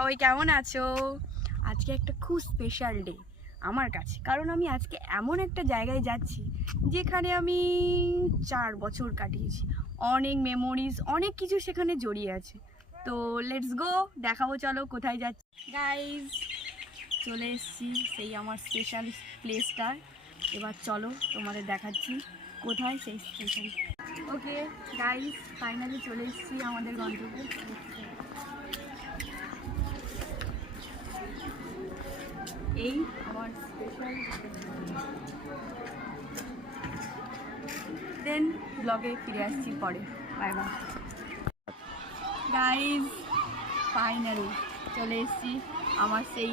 সবাই কেমন আছো? আজকে একটা খুব স্পেশাল ডে আমার কাছে, কারণ আমি আজকে এমন একটা জায়গায় যাচ্ছি যেখানে আমি 4 বছর কাটিয়েছি। অনেক মেমোরিজ, অনেক কিছু সেখানে জড়িয়ে আছে। তো লেটস গো, দেখাবো, চলো কোথায় যাচ্ছি। গাইজ, চলে এসেছি সেই আমার স্পেশাল প্লেসটা। এবার চলো তোমাদের দেখাচ্ছি কোথায় সেই স্পেশাল। ওকে গাইজ, ফাইনালি চলে এসেছি আমাদের গন্তব্যে। এই আমার স্পেশাল, দেন ব্লগে ফিরে আসছি পরে। বাই বাই গাইজ, ফাইনালি চলে এসেছি আমার সেই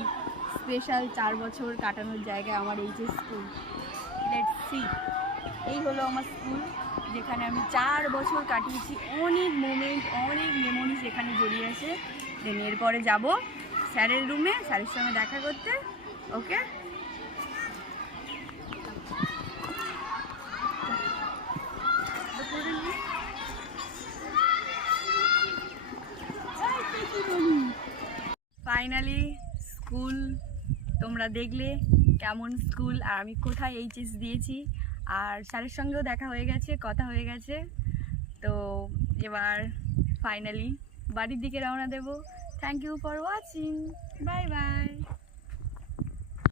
স্পেশাল 4 বছর কাটানোর জায়গায়, আমার এইচএস স্কুল। লেটস সি, এই হলো আমার স্কুল যেখানে আমি 4 বছর কাটিয়েছি। অনেক মোমেন্ট, অনেক মেমোরিজ এখানে জড়িয়ে আছে। দেন এরপরে যাব স্যারের রুমে, স্যারের সঙ্গে দেখা করতে। ওকে, ফাইনালি স্কুল তোমরা দেখলে কেমন স্কুল, আর আমি কোথায় এইচএস দিয়েছি। আর স্যারের সঙ্গেও দেখা হয়ে গেছে, কথা হয়ে গেছে। তো এবার ফাইনালি বাড়ির দিকে রওনা দেব। Thank you for watching, bye by.